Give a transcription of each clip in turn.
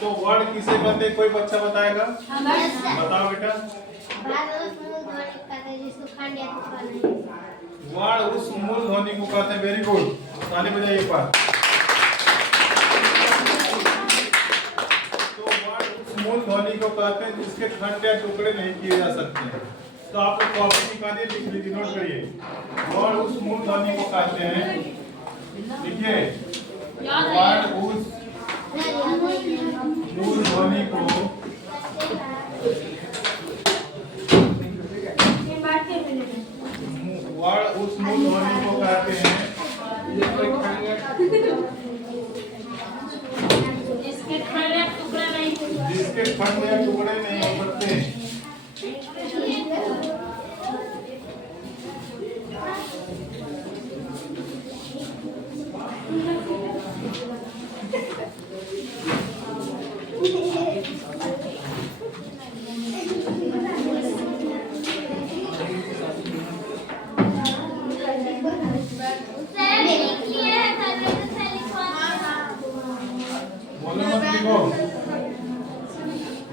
तो वर्ड किसे कहते हैं, कोई बच्चा बताएगा? बताओ बेटा। वर्ड उस मूल ध्वनि को कहते हैं। वेरी गुड, ताली बजाइए एक बार। तो वर्ड उस मूल ध्वनि को कहते हैं जिसके खंड या टुकड़े नहीं किए जा सकते हैं। तो आप लोग कॉपी निकालिए, लिख लीजिए, नोट करिए। वर्ड उस मूल ध्वनि को कहते हैं, देखिए, वर्ड उस मूल ध्वनि को वर्ड उस मूल ध्वनि को कहते हैं जिसके खंड या टुकड़े नहीं हो सकते।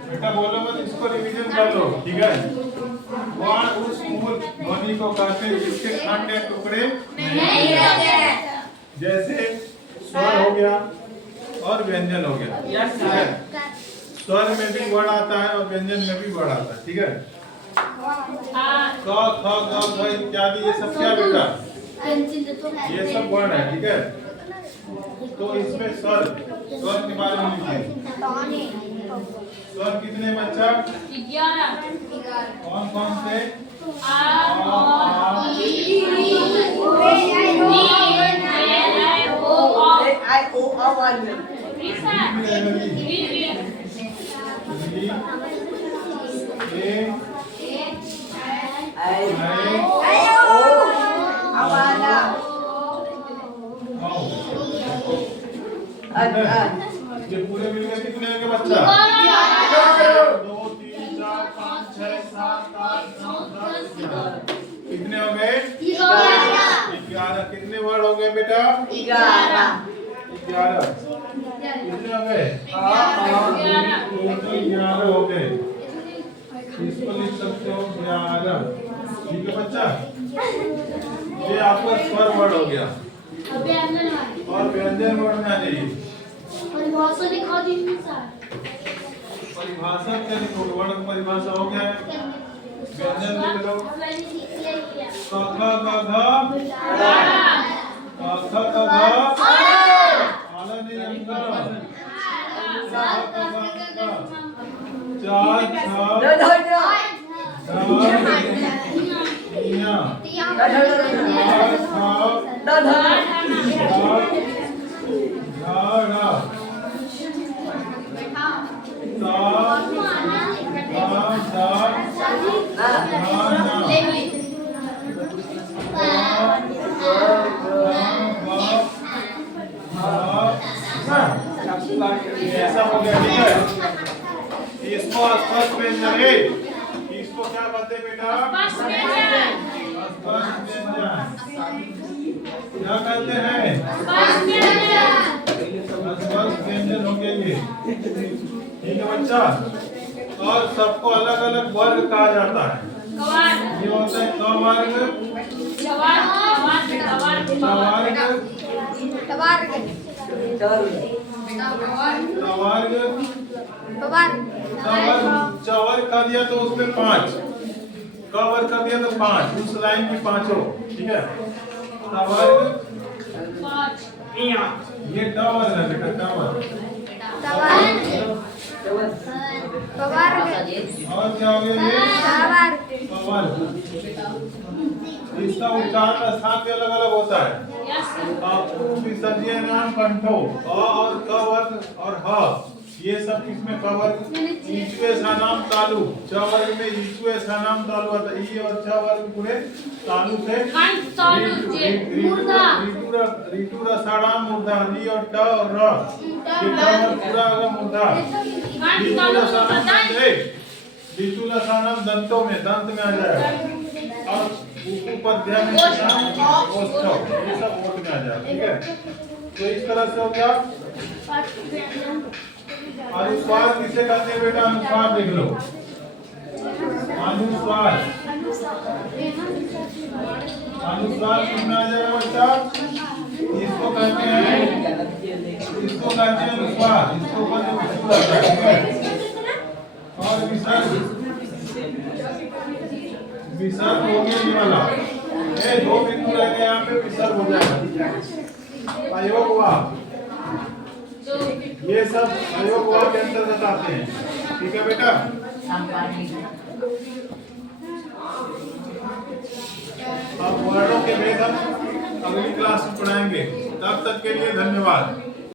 बेटा बोलो मत, इसको रिवीजन कर लो, ठीक है। वर्ड उस मूल ध्वनि को कहते हैं जिसके खंड या टुकड़े नहीं होते। जैसे स्वर हो गया और व्यंजन हो गया, ठीक है। स्वर में भी वर्ड आता है और व्यंजन में भी वर्ड आता है, ठीक है। क ख ग घ इत्यादि ये सब क्या बेटा, ये सब वर्ड है, ठीक है। तो इसमें स्वर के बारे में लिखिए। स्वर कितने बच्चा? 11। कौन कौन से? ये पूरे मिलकर कितने होंगे बच्चा? 2 3 4 5 6 7 8 9 10 11। कितने हो गए? 11। कितने वर्ड हो गए बेटा? 11। कितने हो गए? 11 हो गए। इसको लिख सकते हो 11, ठीक है बच्चा। ये आपका स्वर वर्ड हो गया और व्यंजन वर्ड में आ जाइए। परिभाषा लिखा दीजिए सर। परिभाषा क्या लिखोगे? वर्ड की परिभाषा हो गया है। व्यंजन लिख लो। क ख ग घ आला नहीं अंदर। ऐसा हो गया, ठीक है। इसको स्पष्ट व्यंजन है, इसको क्या कहते हैं बेटा? स्पष्ट व्यंजन। क्या कहते हैं? स्पष्ट व्यंजन हो गया ये, ठीक है बच्चा। और सबको अलग अलग वर्ग कहा जाता है। ये होता है क वर्ग, चवर्ग कर दिया तो उसमें 5, कवर कर दिया तो 5, उस लाइन की 5 हो, ठीक है। तवर्ग 5, ये टवर्ग है बेटा, टवर्ग। और क्या हो गया ये? पवर्ग। इसका उच्चारण स्थान पे अलग अलग होता है। विसर्जनीय नाम कंठो, अ और क वर्ग और ह, ये सब किसमें क वर्ग। ईचुए सा नाम तालु, च वर्ग में ईचुए सा नाम तालु आता है। ई और छ वर्ग पूरे तालु से ऋतु रसाणाम मूर्धा, री और ट और र, ये ट वर्ग पूरा होगा मूर्धा। ऋतु रसाणाम दंतों में, दंत में आ जाएगा। और उपपद्या में ये सब ओठ में आ जाएगा, ठीक है। तो इस तरह से हो गया। अनुस्वार किसे कहते हैं बेटा? अनुस्वार देख लो, अनुस्वार। अनुस्वार कितना आ जाएगा बच्चा? इसको कहते हैं अनुस्वार। इसको ऊपर जो बिंदु रहता है, ठीक है? और विसर्ग, विसर्ग हो गया ये वाला, ये दो बिंदु रहते हैं यहाँ पे, विसर्ग हो जाएगा। अयोग हुआ, ये सब अयोग हुआ के अंतर्गत आते हैं, ठीक है बेटा? अब वर्णों के भेद हम अगली क्लास में पढ़ाएंगे। तब तक के लिए धन्यवाद।